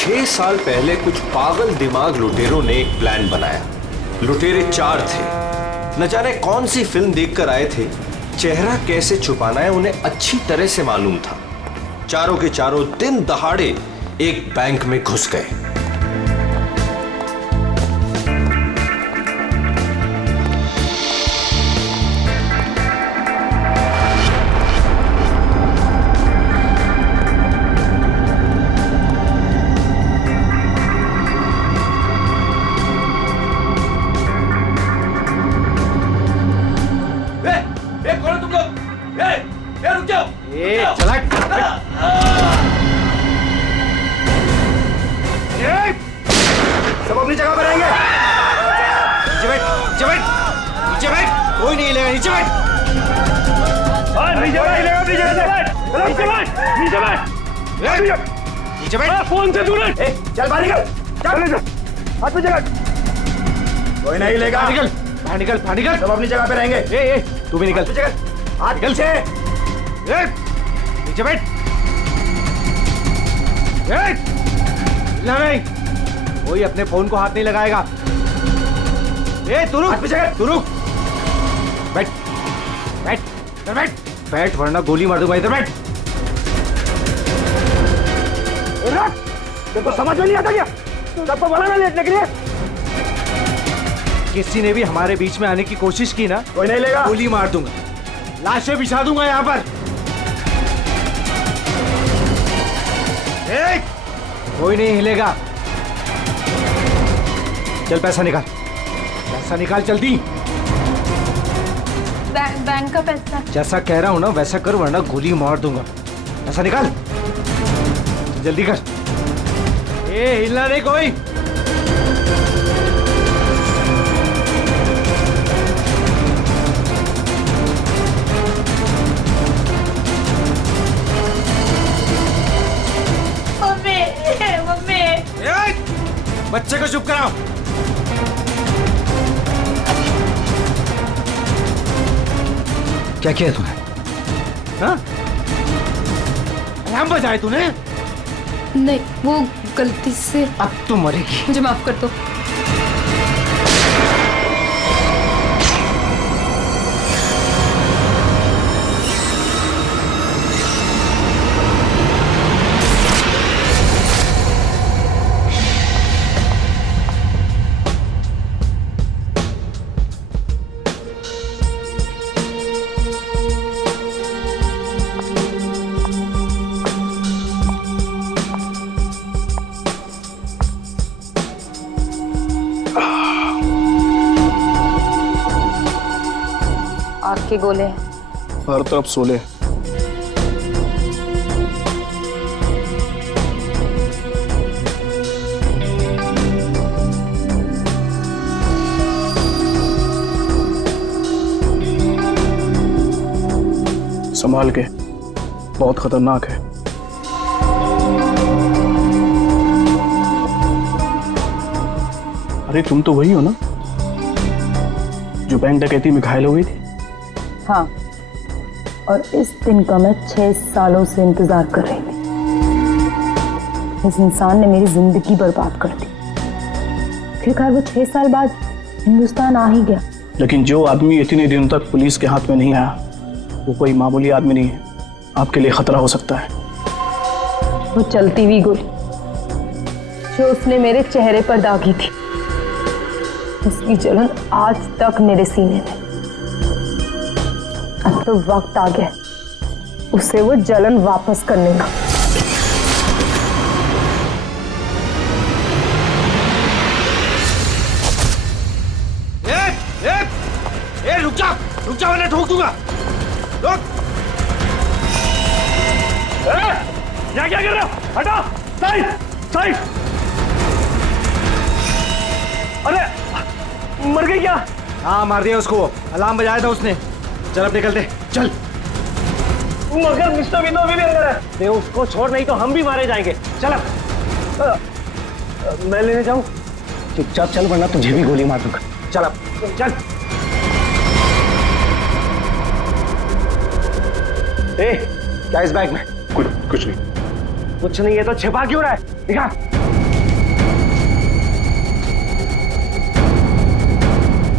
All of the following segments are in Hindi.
6 साल पहले कुछ पागल दिमाग लुटेरों ने एक प्लान बनाया। लुटेरे 4 थे। न जाने कौन सी फिल्म देखकर आए थे। चेहरा कैसे छुपाना है उन्हें अच्छी तरह से मालूम था। चारों के चारों दिन दहाड़े एक बैंक में घुस गए। सब अपनी जगह पर रहेंगे। नीचे बैठ, नीचे बैठ, नीचे बैठ, कोई नहीं हिलेगा। नीचे बैठ, नीचे बैठ, नीचे बैठ, नीचे बैठ, नीचे बैठ। फोन से दूर है। चल बाहर निकल, चल हाथ में जगह। कोई नहीं हिलेगा। निकल, बाहर निकल, बाहर निकल। सब अपनी जगह पे रहेंगे। तू भी निकल। हाथ निकल से। नीचे बैठ। नहीं, कोई अपने फोन को हाथ नहीं लगाएगा। तू रुक, तू रुक। बैठ, बैठ, इधर बैठ, बैठ वरना गोली मार दूंगा। इधर बैठ। देखो समझ में नहीं आता क्या? सबको बोला ना लेटने के लिए। किसी ने भी हमारे बीच में आने की कोशिश की ना, कोई नहीं लेगा। गोली मार दूंगा, लाशें बिछा दूंगा यहाँ पर। कोई नहीं हिलेगा। चल पैसा निकाल, पैसा निकाल जल्दी। बैंक का पैसा। जैसा कह रहा हूं ना वैसा कर वरना गोली मार दूंगा। पैसा निकाल जल्दी कर। हिलना नहीं कोई। बच्चे को चुप कराओ। क्या किया तूने? हाँ? अलार्म बजाए तूने? नहीं, वो गलती से। अब तू मरेगी। मुझे माफ कर दो। आग के गोले हर तरफ सोले। संभाल के, बहुत खतरनाक है। अरे तुम तो वही हो ना जो बैंक डकैती में घायल हो गई थी? हाँ, और इस दिन का मैं 6 सालों से इंतजार कर रही थी। इस इंसान ने मेरी जिंदगी बर्बाद कर दी। फिर खैर वो 6 साल बाद हिंदुस्तान आ ही गया। लेकिन जो आदमी इतने दिनों तक पुलिस के हाथ में नहीं आया वो कोई मामूली आदमी नहीं है। आपके लिए खतरा हो सकता है। वो चलती हुई गोली जो उसने मेरे चेहरे पर दागी थी, उसकी जलन आज तक मेरे सीने में। अब तो वक्त आ गया उसे वो जलन वापस करने का। रुक जा वरना ठोक दूंगा। रुक। क्या कर रहे हो? हटो। Side, side. अरे मर गई क्या? हाँ मार दिया उसको। अलार्म बजाया था उसने। चल अब निकलते। चल। मगर मिस्टर विनो भी अंदर है। दे उसको छोड़, नहीं तो हम भी मारे जाएंगे। चल अब। मैं लेने जाऊं? चुपचाप चल वरना तुझे भी गोली मार दूंगा। चल अब चल। क्या इस बैग में? कुछ नहीं। कुछ नहीं है तो छिपा क्यों रहा है? दिखा।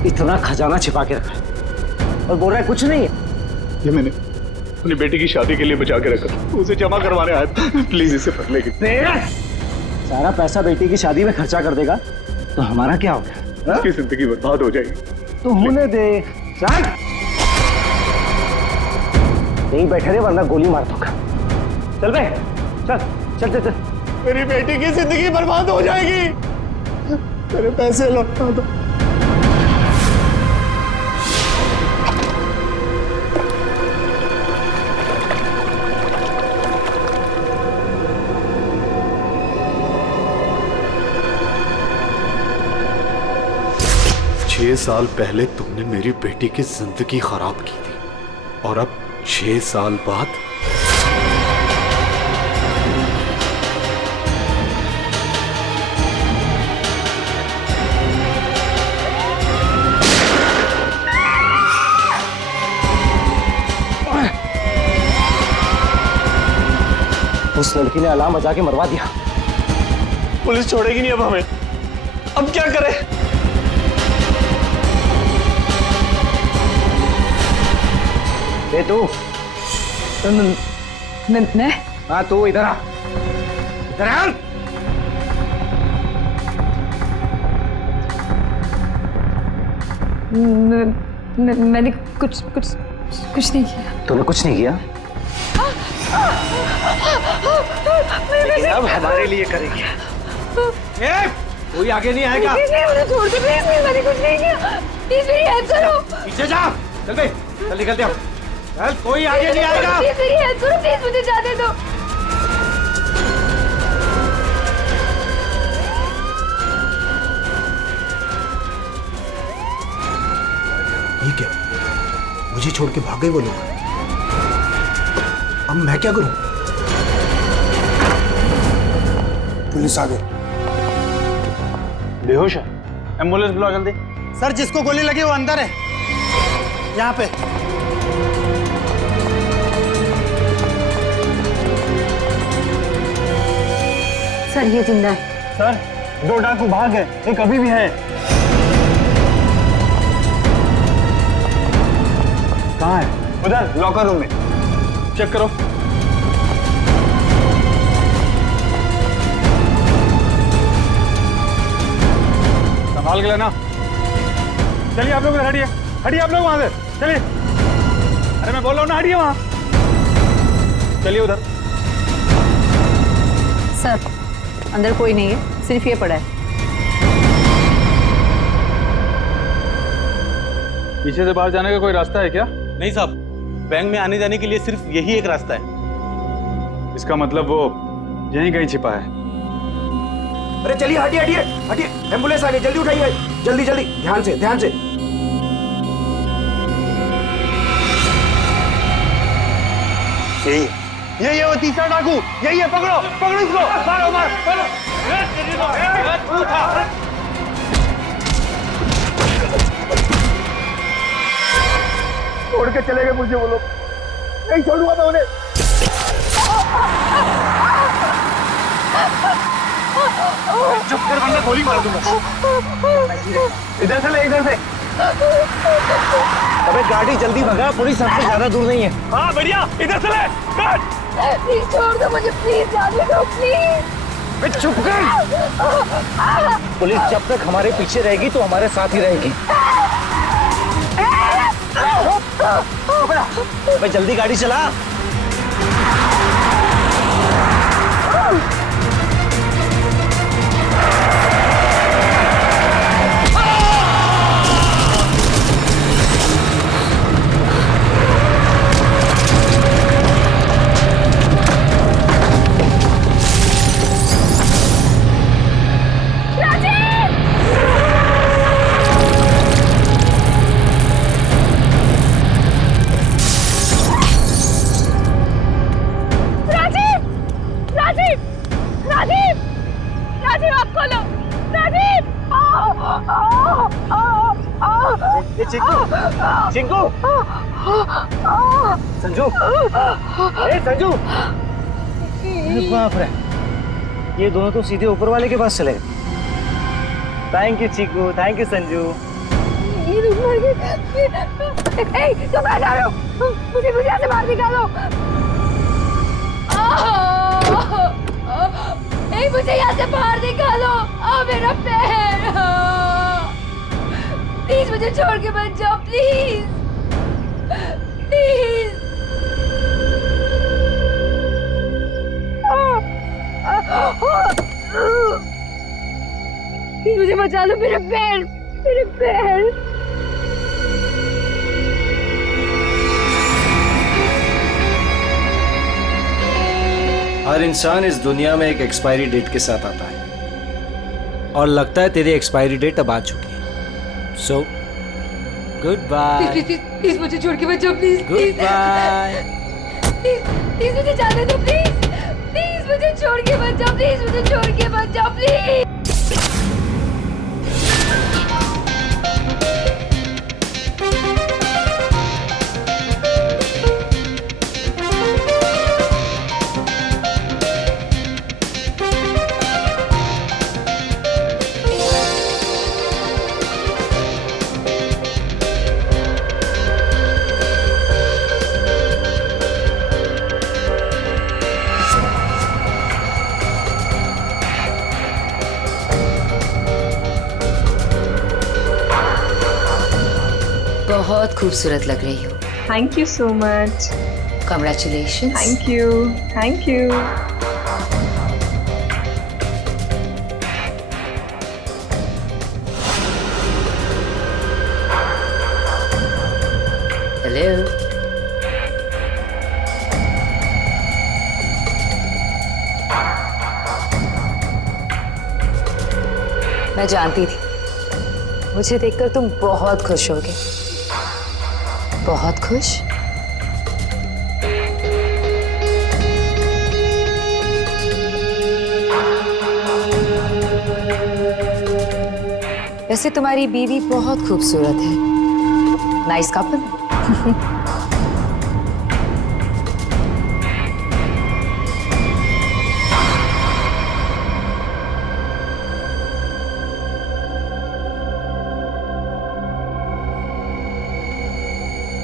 इतना खजाना छिपा के रखा है और बोल रहा है कुछ नहीं है। ये मैंने अपनी बेटी की शादी के लिए बचा के रखा, उसे जमा करवाने आया था। प्लीज इसे पढ़ लेगी। सारा पैसा बेटी की शादी में खर्चा कर देगा तो हमारा क्या होगा? उसकी जिंदगी बर्बाद हो जाएगी। तो होने दे। चल यहीं बैठे रहे वरना गोली मार दूंगा। चल बे, चल चल चल चल। मेरी बेटी की जिंदगी बर्बाद हो जाएगी, मेरे पैसे लौटा दो। छह साल पहले तुमने मेरी बेटी की जिंदगी खराब की थी और अब 6 साल बाद उस लड़की ने अलार्म बजा के मरवा दिया। पुलिस छोड़ेगी नहीं अब हमें। अब क्या करें? ए तू, मैं हाँ तू इधर आ, इधर आ। मैंने कुछ नहीं किया। तूने कुछ नहीं किया? लेकिन अब हमारे लिए करेगी। कोई आगे नहीं आएगा। मुझे छोड़ दो प्लीज, मैंने कुछ नहीं किया। प्लीज मेरी हेल्प करो। पीछे जा। चल बे, चल निकलते हम। चल, कोई आगे नहीं आएगा। प्लीज मेरी हेल्प करो, प्लीज मुझे जाने दो। ये क्या? मुझे छोड़ के भाग गए वो लोग। अब मैं क्या करूं? पुलिस आ गई। बेहोश है, एम्बुलेंस बुलाओ जल्दी। सर, जिसको गोली लगी वो अंदर है, यहाँ पे। सर ये जिंदा है। सर, 2 डाकू भाग गए, एक अभी भी है। कहाँ है? उधर लॉकर रूम में। चेक करो। संभाल के लेना। चलिए आप लोग उधर हटिए, हटिए आप लोग वहां से, चलिए। अरे मैं बोल रहा हूँ ना, हटिए वहां। चलिए उधर। सर अंदर कोई नहीं है, सिर्फ ये पड़ा है। पीछे से बाहर जाने का कोई रास्ता है क्या? नहीं साहब, बैंक में आने जाने के लिए सिर्फ यही एक रास्ता है। इसका मतलब वो यहीं कहीं छिपा है। अरे चलिए, हटिए हटिए हटिए, एम्बुलेंस आ गई, जल्दी उठाइए, जल्दी जल्दी, ध्यान से ध्यान से। यही है वो तीसरा डाकू, यही है। पकड़ो पकड़ो इसको, मारो मारो। छोड़ के चले गए मुझे वो लोग, नहीं छोड़ूंगा मैं उन्हें। चुप कर वरना गोली मार दूंगा। इधर से ले, इधर से। अबे गाड़ी जल्दी भगा, पुलिस हमसे ज्यादा दूर नहीं है। हाँ बढ़िया, इधर से ले। प्लीज छोड़ दो मुझे, प्लीज जाने दो प्लीज। चुप कर। पुलिस जब तक हमारे पीछे रहेगी तो हमारे साथ ही रहेगी। अबे जल्दी गाड़ी चला। चिंकू, संजू, संजू। बाप रे, ये दोनों तो सीधे ऊपर वाले के पास चले गए। Thank you Chinku, thank you Sanju. ये लोग मर गए। ए, तुम कहाँ जा रहे हो? मुझे यहाँ से बाहर निकालो। ए, मुझे यहाँ से बाहर निकालो। मेरा पैर। प्लीज मुझे छोड़ के मत जाओ, प्लीज प्लीज। प्लीज मुझे बचा लो, मेरे पैर, मेरे पैर। हर इंसान इस दुनिया में एक एक्सपायरी डेट के साथ आता है और लगता है तेरी एक्सपायरी डेट अब आ चुकी है। So goodbye. Please please मुझे छोड़ के मत जाओ, please goodbye. Please please मुझे जाने दो, प्लीज प्लीज मुझे छोड़ के मत जाओ, प्लीज मुझे छोड़ के मत जाओ, प्लीज। बहुत खूबसूरत लग रही हो। Thank you so much. Congratulations. Thank you. Thank you. Hello. मैं जानती थी मुझे देखकर तुम बहुत खुश होगे। बहुत खुश? वैसे तुम्हारी बीवी बहुत खूबसूरत है। Nice couple.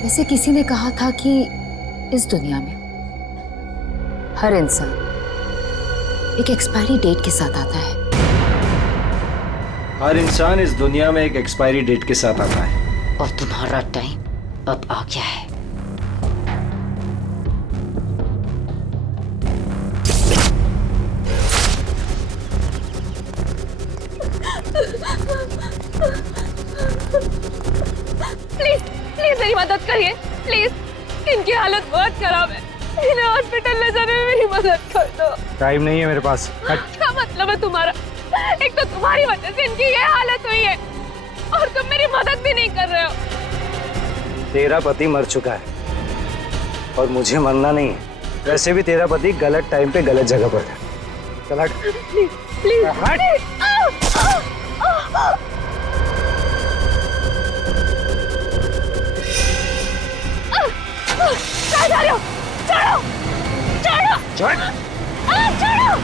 वैसे किसी ने कहा था कि इस दुनिया में हर इंसान एक एक्सपायरी डेट के साथ आता है। हर इंसान इस दुनिया में एक एक्सपायरी डेट के साथ आता है। और तुम्हारा टाइम अब आ गया है। प्लीज प्लीज मेरी मदद करिए, प्लीज। इनकी हालत बहुत खराब है, इन्हें हॉस्पिटल ले जाने में मेरी मदद कर दो। टाइम नहीं है मेरे पास। क्या मतलब है तुम्हारा? एक तो तुम्हारी वजह से इनकी ये हालत हुई है और तुम मेरी मदद भी नहीं कर रहे हो। तेरा पति मर चुका है और मुझे मरना नहीं है। वैसे भी तेरा पति गलत टाइम पे गलत जगह पर था। चल हट। प्लीज प्लीज हट। कहाँ जा रहे हो? छोड़ो छोड़ो छोड़ो छोड़ो।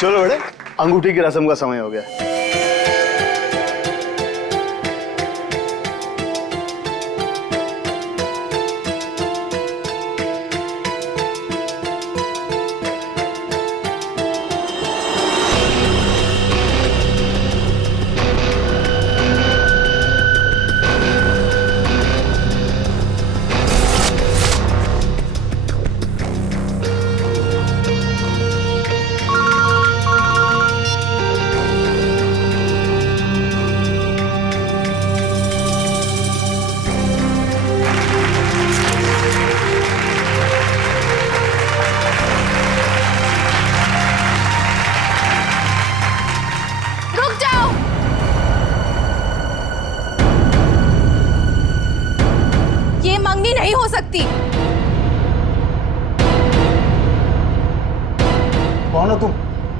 चलो बेटे, अंगूठी की रस्म का समय हो गया।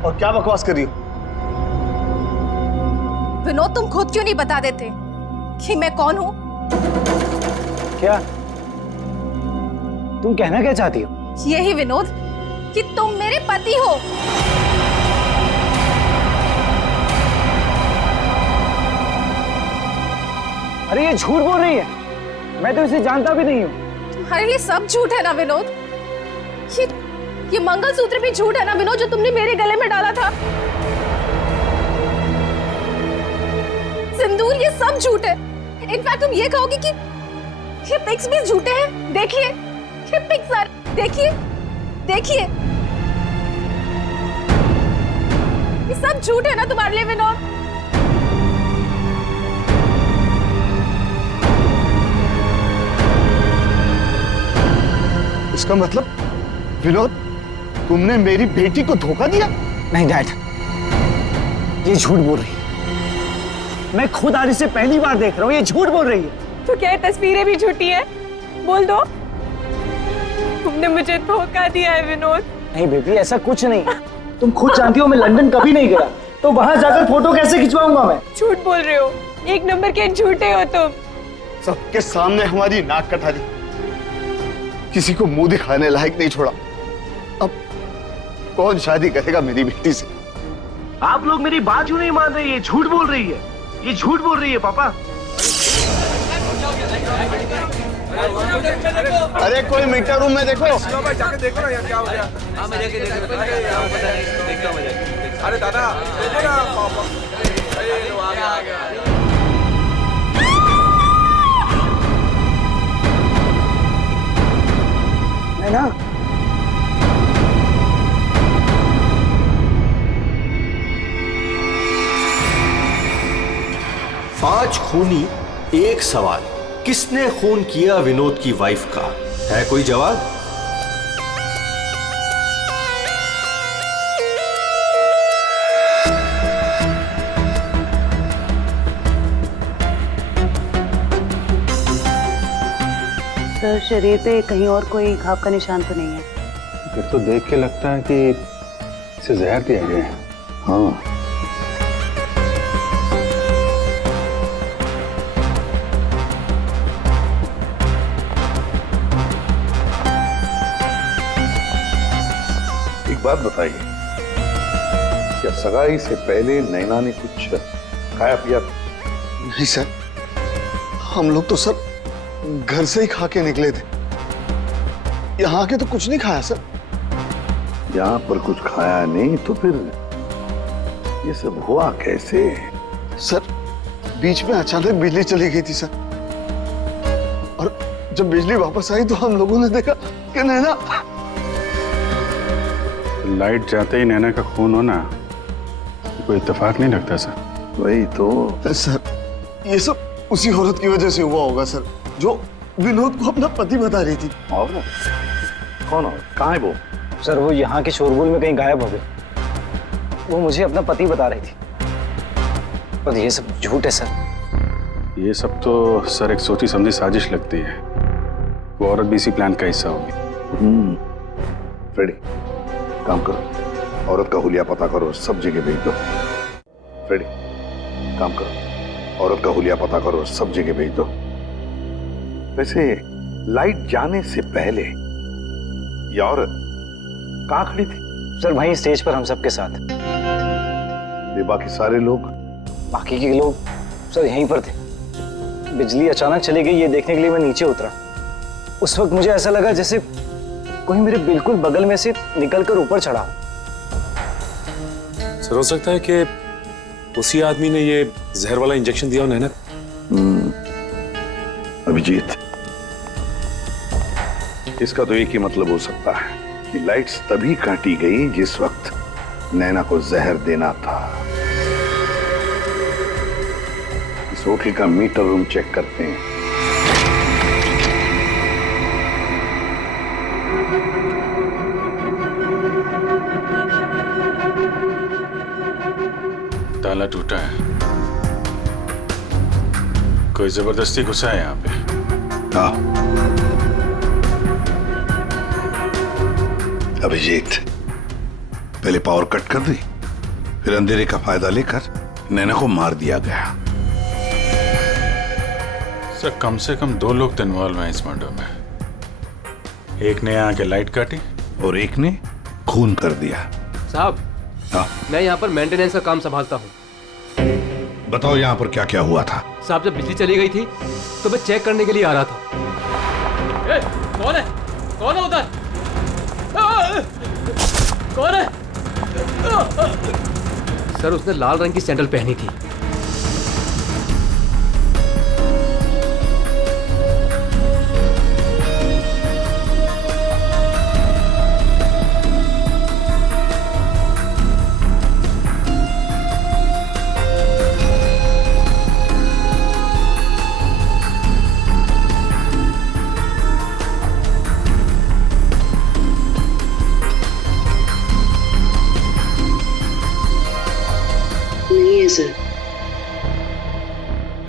और क्या बकवास कर रही हो? विनोद, तुम खुद क्यों नहीं बता देते कि मैं कौन हूँ? क्या तुम कहना क्या चाहती हो? यही विनोद कि तुम मेरे पति हो। अरे ये झूठ बोल रही है, मैं तो इसे जानता भी नहीं हूँ। तुम्हारे लिए सब झूठ है ना विनोद? ये मंगलसूत्र भी झूठ है ना विनोद, जो तुमने मेरे गले में डाला था? सिंदूर, ये सब झूठ है। इनफैक्ट तुम ये कहोगे कि ये पिक्स भी झूठे हैं। देखिए ये पिक्स, देखिए देखिए, ये सब झूठ है ना तुम्हारे लिए विनोद? इसका मतलब विनोद, तुमने मेरी बेटी को धोखा दिया? नहीं डैड, ये झूठ बोल रही है। मैं खुद आज इसे पहली बार देख रहा हूँ, ये झूठ बोल रही है। तो क्या ये तस्वीरें भी झूठी हैं? बोल दो, तुमने मुझे धोखा दिया है विनोद। नहीं बेबी, ऐसा कुछ नहीं। तुम खुद जानती हो मैं लंदन कभी नहीं गया, तो वहां जाकर फोटो कैसे खिंचवाऊंगा मैं? झूठ बोल रहे हो, एक नंबर के झूठे हो तुम। सबके सामने हमारी नाक कटा दी, किसी को मुंह दिखाने लायक नहीं छोड़ा। अब कौन शादी करेगा मेरी बेटी से? आप लोग मेरी बात क्यों नहीं मान रहे? ये झूठ बोल रही है, ये झूठ बोल रही है पापा। अरे कोई मीटर रूम में देखो। जाके देखो ना यार क्या हो गया। हाँ मैं जाके देखता हूँ। अरे दादा देखो ना पापा। अरे वो आ गया। है ना? पांच खूनी एक सवाल, किसने खून किया विनोद की वाइफ का? है कोई जवाब? सर, शरीर पे कहीं और कोई घाव का निशान तो नहीं है? फिर तो देख के लगता है कि इसे जहर दिया गया है। हाँ, एक बात बताइए, क्या सगाई से पहले नैना ने कुछ खाया पिया? नहीं सर, हम लोग तो सर घर से ही खा के निकले थे। यहाँ के तो कुछ नहीं खाया सर। यहाँ पर कुछ खाया नहीं तो फिर ये सब हुआ कैसे? सर बीच में अचानक बिजली चली गई थी सर, और जब बिजली वापस आई तो हम लोगों ने देखा कि नैना। लाइट जाते ही नैना का खून होना कोई इत्तेफाक नहीं लगता सर। वही तो सर, ये सब उसी औरत की वजह से हुआ होगा सर, जो विनोद को अपना पति बता रही थी। और कौन और कहाँ है वो? सर वो यहाँ के शोरगुल में कहीं गायब हो गई। वो मुझे अपना पति बता रही थी, पर ये सब झूठ है सर। ये सब तो सर एक सोची समझी साजिश लगती है। वो औरत भी इसी प्लान का हिस्सा होगी। फ्रेडी, काम करो, औरत का हुलिया पता करो, सब जगह भेज दो। फ्रेडी, काम करो, औरत का हुलिया पता करो, सब जगह भेज दो। वैसे लाइट जाने से पहले ये औरत कहाँ खड़ी थी? सर वहीं स्टेज पर हम सबके साथ। ये बाकी सारे लोग? बाकी के लोग सर यहीं पर थे। बिजली अचानक चली गई ये देखने के लिए मैं नीचे उतरा। उस वक्त मुझे ऐसा लगा जैसे कोई मेरे बिल्कुल बगल में से निकलकर ऊपर चढ़ा। सर हो सकता है कि उसी आदमी ने ये जहर वाला इंजेक्शन दिया हो नैना। अभिजीत, इसका तो एक ही मतलब हो सकता है कि लाइट्स तभी काटी गई जिस वक्त नैना को जहर देना था। इस होटल का मीटर रूम चेक करते हैं। ताला टूटा है, कोई जबरदस्ती घुसा है यहाँ पे। हाँ अभिजीत, पहले पावर कट कर दी, फिर अंधेरे का फायदा लेकर नैना को मार दिया गया। सर कम से कम 2 लोग इन्वॉल्व हैं इस मर्डर में। एक ने यहाँ के लाइट काटी और एक ने खून कर दिया। साहब, हाँ? मैं यहाँ पर मेंटेनेंस का काम संभालता हूँ। बताओ यहाँ पर क्या क्या हुआ था? साहब, जब बिजली चली गई थी तो मैं चेक करने के लिए आ रहा था। कौन है? कौन है उधर? कौन है? सर, उसने लाल रंग की सैंडल पहनी थी।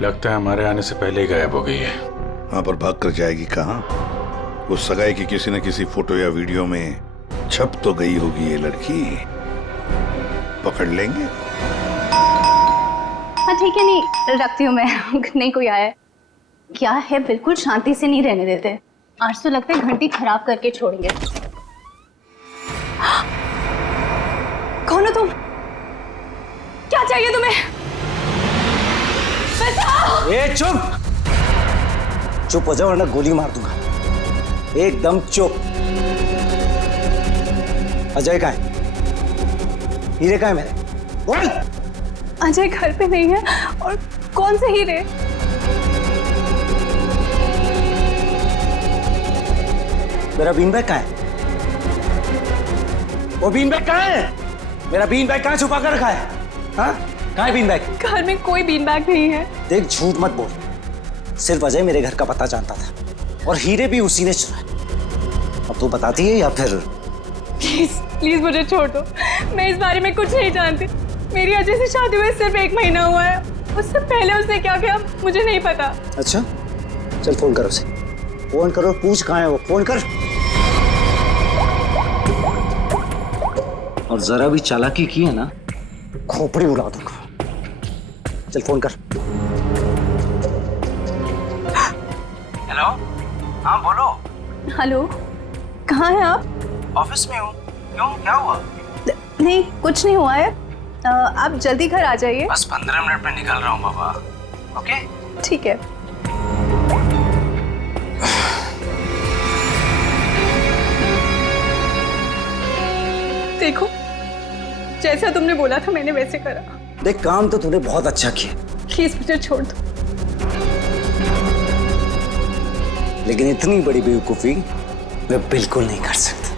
लगता है हमारे आने से पहले ही गायब हो गई है। वहां पर भाग कर जाएगी कहाँ? वो सगाई की किसी न किसी फोटो या वीडियो में छप तो गई होगी ये लड़की। पकड़ लेंगे। हाँ ठीक है, नहीं रखती हूँ मैं। नहीं कोई आया है क्या है? बिल्कुल शांति से नहीं रहने देते। आज तो लगता है घंटी खराब करके छोड़ेंगे। कौन हो तुम? क्या चाहिए तुम्हें? ए चुप! चुप हो जाओ वरना गोली मार दूंगा। एकदम चुप। अजय कहाँ है? हीरे कहाँ है मेरे? बोल। अजय घर पे नहीं है। और कौन से हीरे? मेरा बीन बैग कहाँ है? वो बीन बैग कहाँ है? मेरा बीन बैग कहाँ छुपा कर रखा है? हाँ? कहाँ है बीन बैग? घर में कोई बीन बैग नहीं है। देख, झूठ मत बोल। सिर्फ अजय मेरे घर का पता जानता था और हीरे भी उसी ने चुराए। अब तू बताती है या फिर? प्लीज प्लीज मुझे छोड़ दो। मैं इस बारे में कुछ नहीं जानती। मेरी अजय से शादी हुए सिर्फ 1 महीना हुआ है। उससे पहले उसने क्या किया मुझे नहीं पता। अच्छा, चल फोन करो उसे। फोन करो, पूछ कहाँ है वो। फोन कर। और जरा भी चालाकी की है ना, खोपड़ी उड़ा दूंगा। चल फोन कर। हेलो, हाँ बोलो। हेलो, कहाँ हैं आप? ऑफिस में हूँ। क्यों, क्या हुआ? नहीं कुछ नहीं हुआ है। आप जल्दी घर आ जाइए। बस 15 मिनट में निकल रहा हूँ बाबा। ओके ठीक है। देखो, जैसा तुमने बोला था मैंने वैसे करा। देख, काम तो तूने बहुत अच्छा किया। प्लीज मुझे छोड़ दो। लेकिन इतनी बड़ी बेवकूफी मैं बिल्कुल नहीं कर सकता।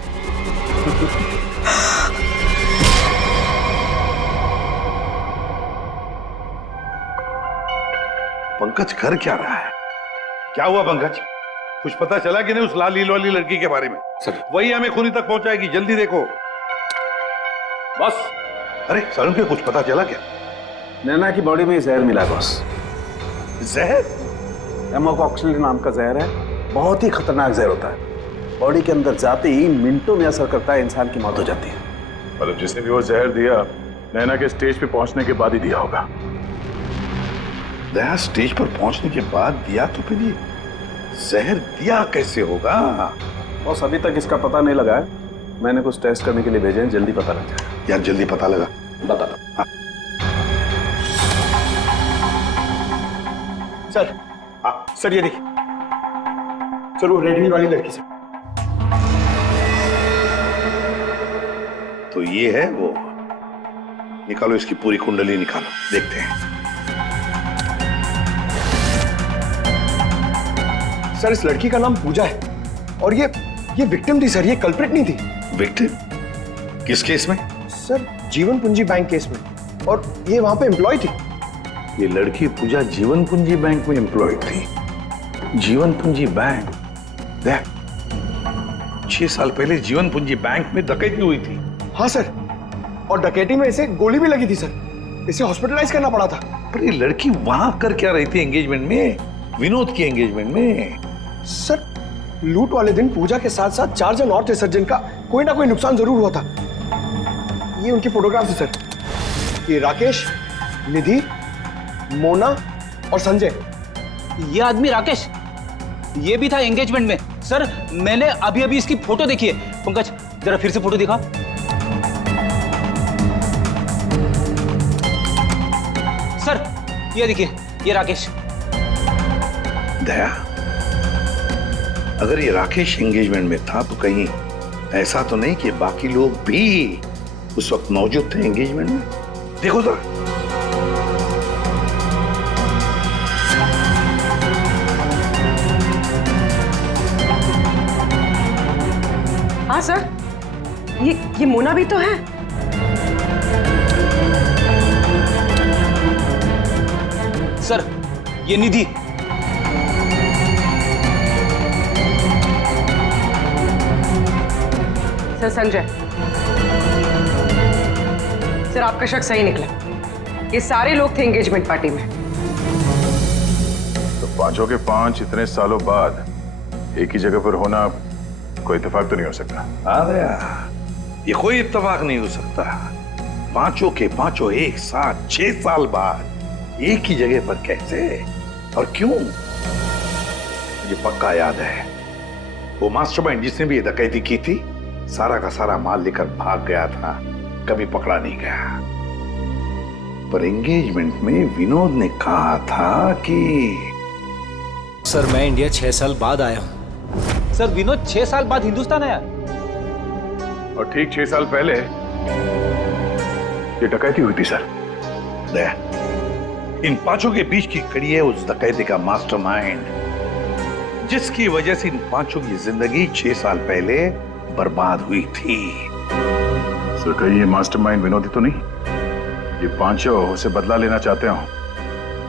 पंकज कर क्या रहा है? क्या हुआ पंकज? कुछ पता चला कि नहीं उस लाल लील वाली लड़की के बारे में? सर, वही हमें खूनी तक पहुंचाएगी। जल्दी देखो। बस अरे सरुण के कुछ पता चला क्या? नैना की बॉडी में जहर मिला बॉस। जहर? एमोकॉक्सिलिन नाम का जहर है। बहुत ही खतरनाक जहर होता है। बॉडी के अंदर जाते ही मिनटों में असर करता है, इंसान की मौत हो जाती है। मतलब जिसने भी वो जहर दिया नैना के स्टेज पे पहुंचने के बाद ही दिया होगा। दया स्टेज पर पहुंचने के बाद दिया तो फिर ये जहर दिया कैसे होगा? बॉस अभी तक इसका पता नहीं लगा है। मैंने कुछ टेस्ट करने के लिए भेजे हैं, जल्दी पता लग जाएगा। यार जल्दी पता लगा। बता दो। हाँ। सर, सर ये देखिए सर, वो रेड वाली लड़की से। तो ये है वो। निकालो इसकी पूरी कुंडली निकालो, देखते हैं। सर इस लड़की का नाम पूजा है और ये विक्टिम थी सर, ये कल्प्रिट नहीं थी। विक्टिम? किस केस में? सर जीवन पूंजी बैंक केस में, और ये वहां पे एम्प्लॉय थी। ये लड़की पूजा जीवन पूंजी बैंक में एम्प्लॉयड थी। जीवन पूंजी बैंक? देख, 6 साल पहले जीवन पूंजी बैंक में डकैती हुई थी। हाँ सर, और डकैती में इसे गोली भी लगी थी सर। इसे हॉस्पिटलाइज करना पड़ा था। पर ये लड़की वहां कर क्या रही थी एंगेजमेंट में? विनोद की एंगेजमेंट में। सर लूट वाले दिन पूजा के साथ साथ 4 जन और थे सर, जिनका कोई ना कोई नुकसान जरूर हुआ था। ये उनकी फोटोग्राफ है सर। ये राकेश, निधि, मोना और संजय। ये आदमी राकेश, ये भी था एंगेजमेंट में। सर मैंने अभी अभी इसकी फोटो देखी है। पंकज जरा फिर से फोटो दिखा। सर ये देखिए, ये राकेश। दया, अगर ये राकेश एंगेजमेंट में था तो कहीं ऐसा तो नहीं कि बाकी लोग भी उस वक्त मौजूद थे एंगेजमेंट में? देखो तो। हाँ सर, ये मोना भी तो है। सर ये निधि। सर संजय, सर आपका शक सही निकला। ये सारे लोग थे एंगेजमेंट पार्टी में। तो पांचों के पांच इतने सालों बाद एक ही जगह पर होना कोई इत्तेफाक तो नहीं हो सकता। हाँ दया, ये कोई इत्तेफाक नहीं हो सकता। पांचों के पांचों एक साथ 6 साल बाद एक ही जगह पर कैसे और क्यों? मुझे पक्का याद है, वो मास्टरमाइंड जिसने भी ये डकैती की थी सारा का सारा माल लेकर भाग गया था, कभी पकड़ा नहीं गया। पर एंगेजमेंट में विनोद ने कहा था कि सर मैं इंडिया 6 साल बाद आया हूं। सर विनोद 6 साल बाद हिंदुस्तान आया और ठीक 6 साल पहले ये डकैती हुई थी सर। दया, इन पांचों के बीच की कड़ी है उस डकैती का मास्टरमाइंड जिसकी वजह से इन पांचों की जिंदगी 6 साल पहले बर्बाद हुई थी। सर कहीं ये मास्टरमाइंड विनोद ही तो नहीं? ये पांचों उसे बदला लेना चाहते हो,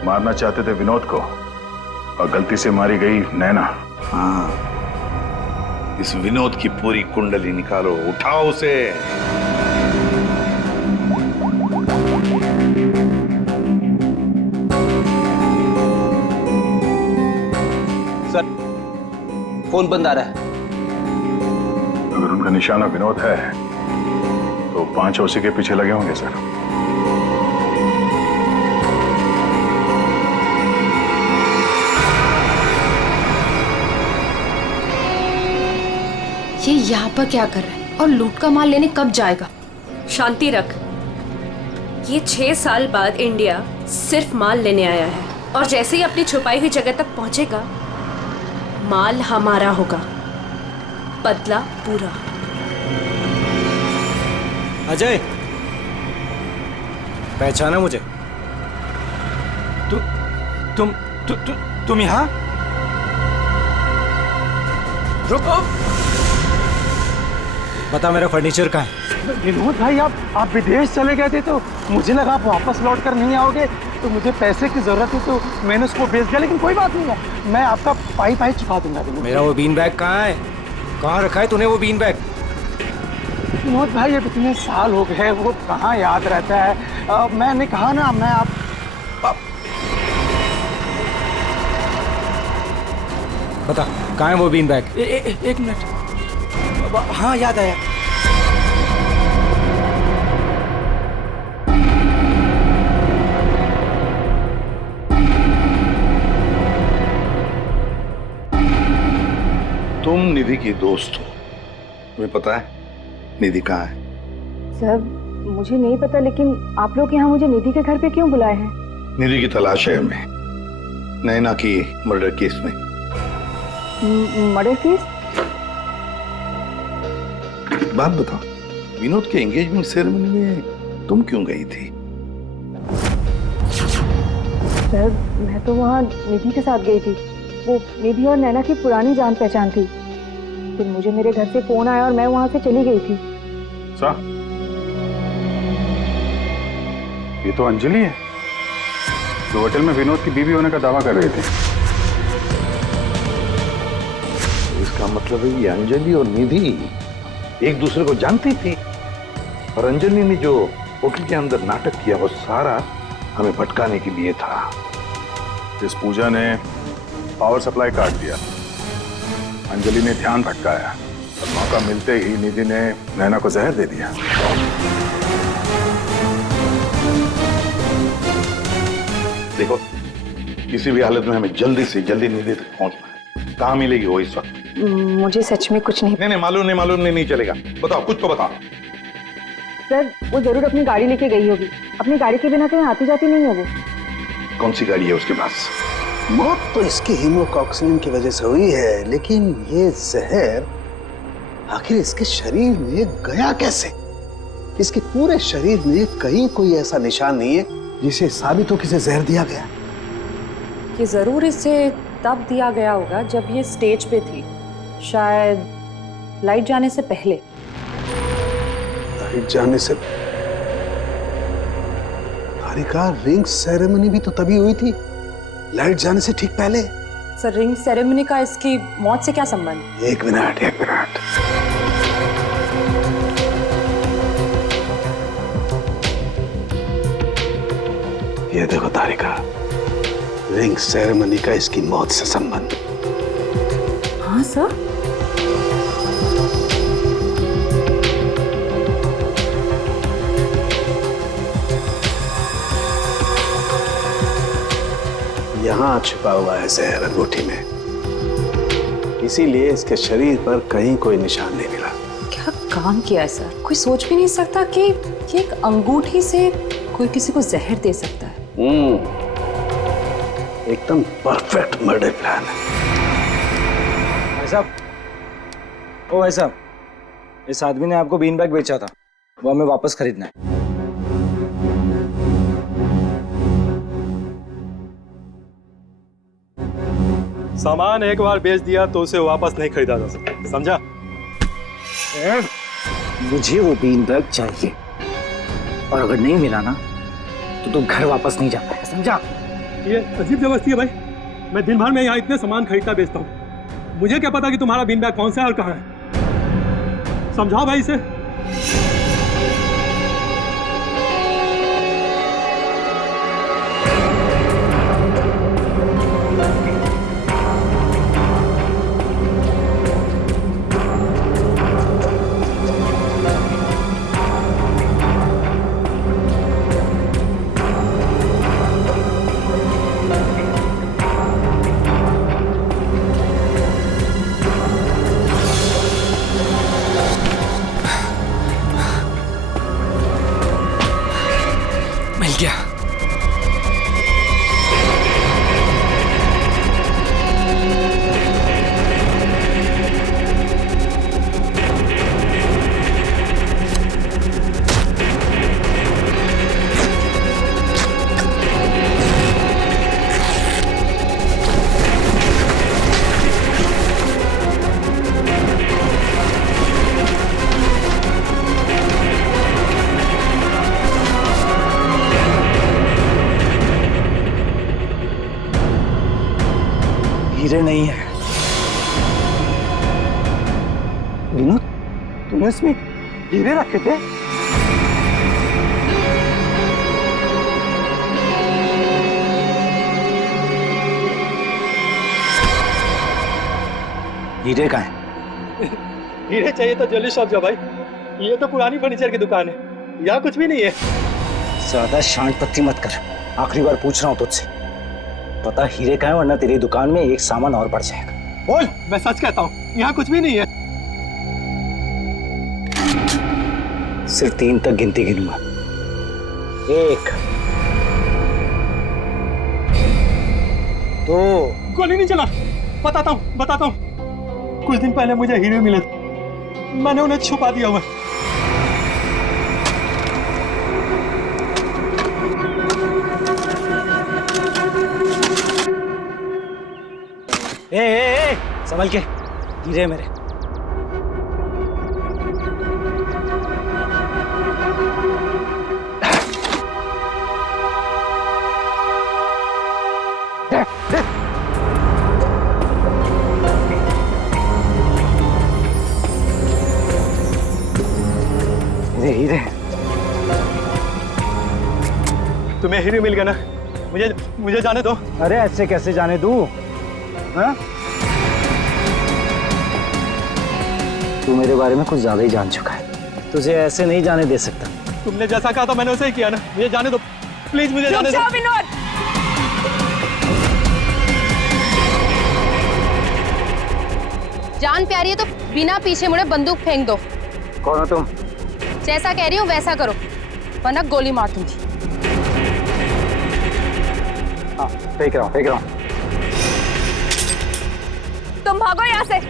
मारना चाहते थे विनोद को और गलती से मारी गई नैना। हाँ, इस विनोद की पूरी कुंडली निकालो, उठाओ उसे। सर फोन बंद आ रहा है। अगर उनका निशाना विनोद है तो पांचों उसी के पीछे लगे होंगे सर। ये यहाँ पर क्या कर रहा है और लूट का माल लेने कब जाएगा? शांति रख। ये 6 साल बाद इंडिया सिर्फ माल लेने आया है और जैसे ही अपनी छुपाई हुई जगह तक पहुंचेगा माल हमारा होगा, बदला पूरा। अजय, पहचाना मुझे? तुम यहाँ? रुको, बता मेरा फर्नीचर कहाँ है? विनोद भाई आप विदेश चले गए थे तो मुझे लगा आप वापस लौट कर नहीं आओगे, तो मुझे पैसे की जरूरत थी तो मैंने उसको बेच दिया। लेकिन कोई बात नहीं है, मैं आपका पाई चुका दूंगा। मेरा वो बीन बैग कहाँ है? कहाँ रखा है तूने वो बीन बैग? विनोद भाई अब इतने साल हो गए, वो कहाँ याद रहता है। मैंने कहा ना, मैं आप बता कहाँ है वो बीन बैग? एक मिनट। हाँ याद आया। तुम निधि की दोस्त हो, तुम्हें पता है निधि कहाँ है? सर मुझे नहीं पता, लेकिन आप लोग यहाँ मुझे निधि के घर पे क्यों बुलाए हैं? निधि की तलाश है हमें, नैना की मर्डर केस में। Murder case? बात बताओ, विनोद के एंगेजमेंट सेरेमनी में तुम क्यों गई थी? सर मैं तो वहाँ निधि के साथ गई थी। वो निधि और नैना की पुरानी जान पहचान थी। फिर मुझे मेरे घर से फोन आया और मैं वहाँ से चली गई थी। सर ये तो अंजलि है जो होटल में विनोद की बीवी होने का दावा कर रही थी। इसका मतलब है ये अंजलि और निधि एक दूसरे को जानती थी, और अंजलि ने जो होटल के अंदर नाटक किया वो सारा हमें भटकाने के लिए था। इस पूजा ने पावर सप्लाई काट दिया, अंजलि ने ध्यान भटकाया और मौका मिलते ही निधि ने नैना को जहर दे दिया। देखो, किसी भी हालत में हमें जल्दी से जल्दी निधि तक पहुंचना है। कहाँ मिलेगी वो इस वक्त? मुझे सच में कुछ नहीं। नहीं, मालूम नहीं चलेगा। बताओ, कुछ तो बताओ। सर, वो जरूर अपनी गाड़ी लेके गई होगी। अपनी गाड़ी के बिना कहीं आती जाती नहीं है वो। कौन सी गाड़ी है उसके पास? मौत तो इसकी हीमोकॉक्सिन की वजह से हुई है, लेकिन ये जहर आखिर इसके शरीर में गया कैसे? इसके पूरे शरीर में कहीं कोई ऐसा निशान नहीं है जिसे साबित हो कि इसे जहर दिया गया। ये जरूर इसे तब दिया गया होगा जब ये स्टेज पे थी, शायद लाइट जाने से पहले। लाइट जाने से? तारिका, रिंग सेरेमनी भी तो तभी हुई थी, लाइट जाने से ठीक पहले। सर, रिंग सेरेमनी का इसकी मौत से क्या संबंध? एक मिनट। ये देखो तारिका, रिंग सेरेमनी का इसकी मौत से संबंध। हाँ सर। यहां छुपा हुआ है जहर अंगूठी में, इसीलिए इसके शरीर पर कहीं कोई निशान नहीं मिला। क्या काम किया है सर? कोई सोच भी नहीं सकता कि एक अंगूठी से कोई किसी को जहर दे सकता है। एकदम परफेक्ट मर्डर प्लान है। भाई साहब, ओ भाई साहब, इस आदमी ने आपको बीन बैग बेचा था, वो हमें वापस खरीदना है। सामान एक बार बेच दिया तो उसे वापस नहीं खरीदा जा सकता, समझा? मुझे वो बीन बैग चाहिए, और अगर नहीं मिला ना तो तुम घर वापस नहीं जा पाएगा, समझा? ये अजीब जबरदस्ती है भाई। मैं दिन भर में यहाँ इतने सामान खरीदता बेचता हूँ, मुझे क्या पता कि तुम्हारा बीन बैग कौन सा है और कहाँ है? समझाओ भाई इसे। हीरे नहीं है। विनोद, तूने इसमें हीरे रखे थे? हीरे कहाँ है? हीरे चाहिए तो ज्वेलरी शॉप जाओ भाई, ये तो पुरानी फर्नीचर की दुकान है, यहाँ कुछ भी नहीं है। ज्यादा शांत पत्ती मत कर, आखिरी बार पूछ रहा हूँ तुझसे, पता हीरे कहाँ है, वरना तेरी दुकान में एक सामान और बढ़ जाएगा। बोल। मैं सच कहता हूँ, यहाँ कुछ भी नहीं है। सिर्फ 3 तक गिनती गिनूंगा। 1 2। गोली नहीं चला। बताता हूँ। कुछ दिन पहले मुझे हीरे मिले थे, मैंने उन्हें छुपा दिया हुआ। ए, संभल के, हीरे मेरे। हीरे तुम्हें हीरे मिल गया ना, मुझे जाने दो। अरे ऐसे कैसे जाने दूं? हाँ? तू मेरे बारे में कुछ ज्यादा ही जान चुका है, तुझे ऐसे नहीं जाने दे सकता। तुमने जैसा कहा था मैंने वैसे ही किया ना, मुझे जाने दो प्लीज, मुझे जाने दो। विनोद, जान प्यारी है तो बिना पीछे मुड़े बंदूक फेंक दो। कौन हो तुम? जैसा कह रही हूँ वैसा करो, वरना गोली मार दूंगी। हाँ, फेंक रहा हूँ। तुम भागो यहाँ से।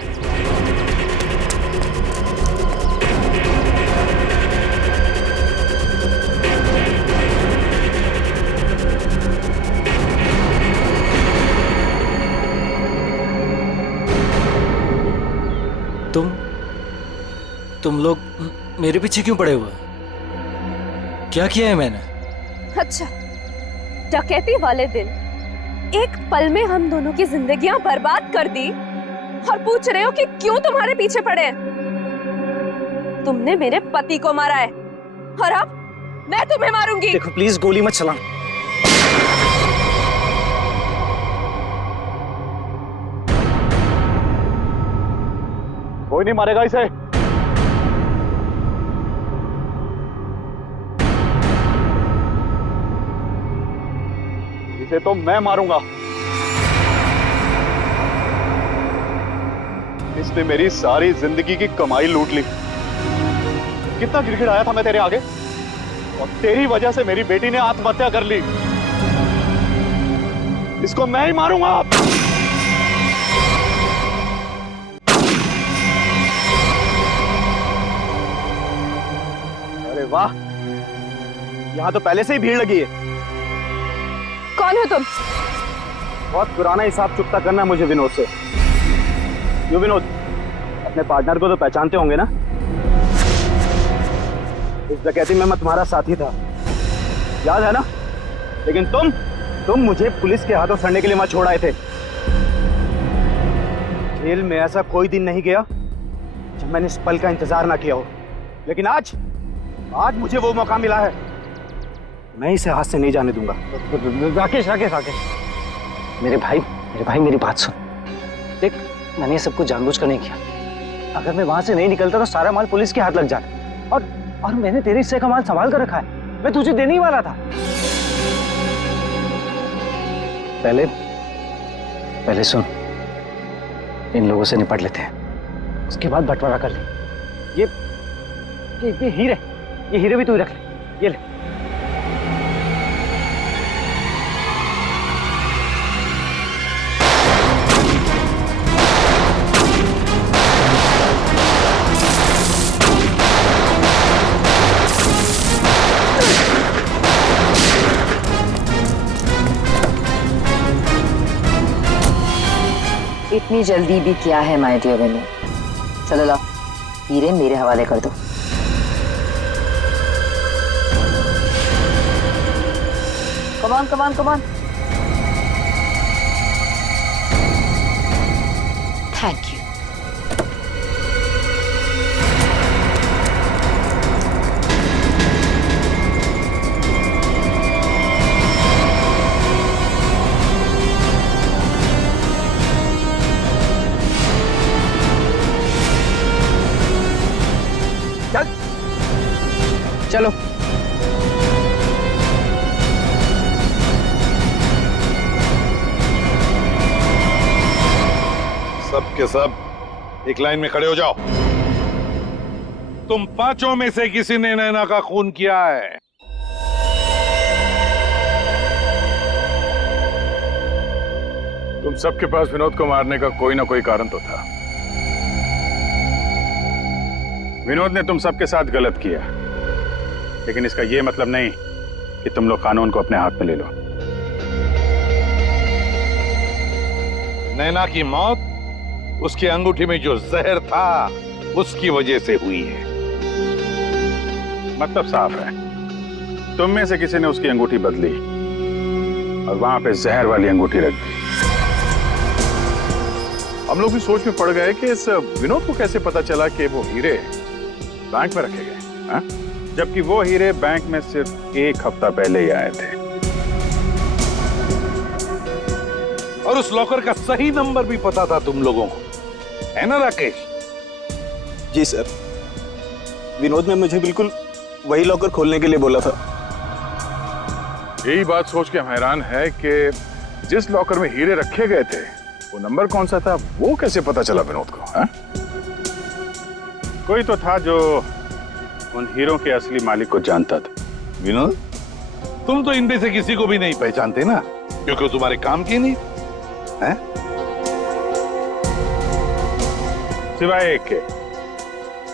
तुम लोग मेरे पीछे क्यों पड़े हुए? क्या किया है मैंने? अच्छा, डकैती वाले दिन एक पल में हम दोनों की जिंदगियां बर्बाद कर दी और पूछ रहे हो कि क्यों तुम्हारे पीछे पड़े हैं? तुमने मेरे पति को मारा है और अब मैं तुम्हें मारूंगी। देखो प्लीज गोली मत चला। कोई नहीं मारेगा इसे। इसे तो मैं मारूंगा। इसने मेरी सारी जिंदगी की कमाई लूट ली। कितना गिड़गिड़ाया था मैं तेरे आगे, और तेरी वजह से मेरी बेटी ने आत्महत्या कर ली। इसको मैं ही मारूंगा। अरे वाह, यहां तो पहले से ही भीड़ लगी है। कौन हो तुम? बहुत पुराना हिसाब चुकता करना है मुझे विनोद से। यो विनोद, अपने पार्टनर को तो पहचानते होंगे ना? इस डकैती में मैं तुम्हारा साथी था, याद है ना? लेकिन तुम मुझे पुलिस के हाथों सड़ने के लिए वहां छोड़ आए थे। जेल में ऐसा कोई दिन नहीं गया जब मैंने इस पल का इंतजार ना किया हो। लेकिन आज मुझे वो मौका मिला है, मैं इसे हाथ से नहीं जाने दूंगा। राकेश, मेरे भाई मेरी बात सुन। देख, मैंने ये सब कुछ जानबूझकर नहीं किया। अगर मैं वहां से नहीं निकलता तो सारा माल पुलिस के हाथ लग जाता। और मैंने तेरे हिस्से का माल संभाल कर रखा है, मैं तुझे देने ही वाला था। पहले सुन, इन लोगों से निपट लेते हैं, उसके बाद बंटवारा कर ले। ये हीरे भी तू रख ले, ये ले। इतनी जल्दी भी क्या है माय डियर बहनों? चलो लाओ, हीरे मेरे हवाले कर दो। Come on. Thank you. चलो। सब के सब एक लाइन में खड़े हो जाओ। तुम पांचों में से किसी ने नैना का खून किया है? तुम सबके पास विनोद को मारने का कोई ना कोई कारण तो था। विनोद ने तुम सबके साथ गलत किया, लेकिन इसका यह मतलब नहीं कि तुम लोग कानून को अपने हाथ में ले लो। नैना की मौत उसकी अंगूठी में जो जहर था उसकी वजह से हुई है। मतलब साफ है, तुम में से किसी ने उसकी अंगूठी बदली और वहां पे जहर वाली अंगूठी रख दी। हम लोग भी सोच में पड़ गए कि इस विनोद को कैसे पता चला कि वो हीरे बैंक में रखे गए, हाँ? जबकि वो हीरे बैंक में सिर्फ एक हफ्ता पहले ही आए थे। और उस लॉकर का सही नंबर भी पता था तुम लोगों को, है ना राकेश? जी सर, विनोद ने मुझे बिल्कुल वही लॉकर खोलने के लिए बोला था। यही बात सोच के हम हैरान है कि जिस लॉकर में हीरे रखे गए थे वो नंबर कौन सा था वो कैसे पता चला विनोद को? है? कोई तो था जो उन हीरो के असली मालिक को जानता था। विनोद, तुम तो इनमें से किसी को भी नहीं पहचानते ना, क्योंकि वो तुम्हारे काम की नहीं है। सिवाय एक के,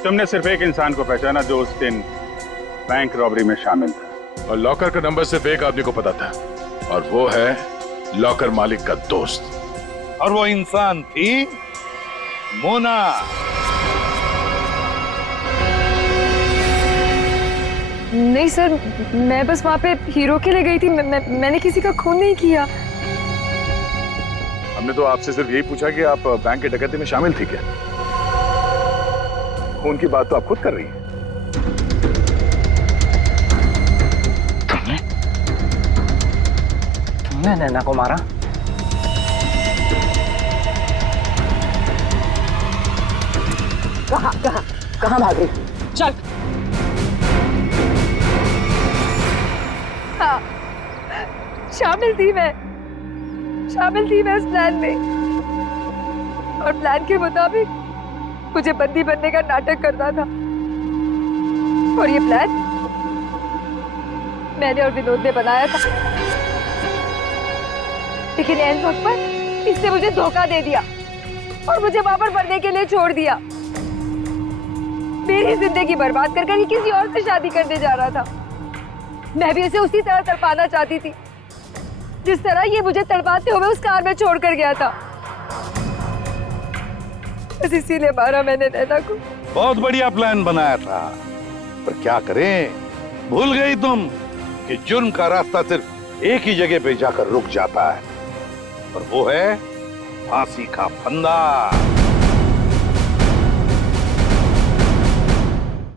तुमने सिर्फ एक इंसान को पहचाना जो उस दिन बैंक रॉबरी में शामिल था। और लॉकर का नंबर सिर्फ एक आदमी को पता था, और वो है लॉकर मालिक का दोस्त। और वो इंसान थी मोना। नहीं सर, मैं बस वहाँ पे हीरो के लिए गई थी। मैंने किसी का खून नहीं किया। हमने तो आपसे सिर्फ यही पूछा कि आप बैंक की डकैती में शामिल थी क्या? खून की बात तो आप खुद कर रही हैं। तुमने नैना को मारा? कहाँ भाग रही? चल। हाँ, शामिल थी मैं इस प्लान में, और प्लान के मुताबिक मुझे बंदी बनने का नाटक करना था। और ये प्लान मैंने और विनोद ने बनाया था, लेकिन एंड वक्त पर इसने मुझे धोखा दे दिया और मुझे वहां पर बनने के लिए छोड़ दिया। मेरी जिंदगी बर्बाद कर ये किसी और से शादी करने जा रहा था। मैं भी उसे उसी तरह तड़पाना चाहती थी जिस तरह ये मुझे तड़पाते हुए उस कार में छोड़कर गया था। बस इसीलिए मारा मैंने नैना को। बहुत बढ़िया प्लान बनाया था, पर क्या करें, भूल गई तुम कि जुर्म का रास्ता सिर्फ एक ही जगह पे जाकर रुक जाता है, और वो है फांसी का फंदा।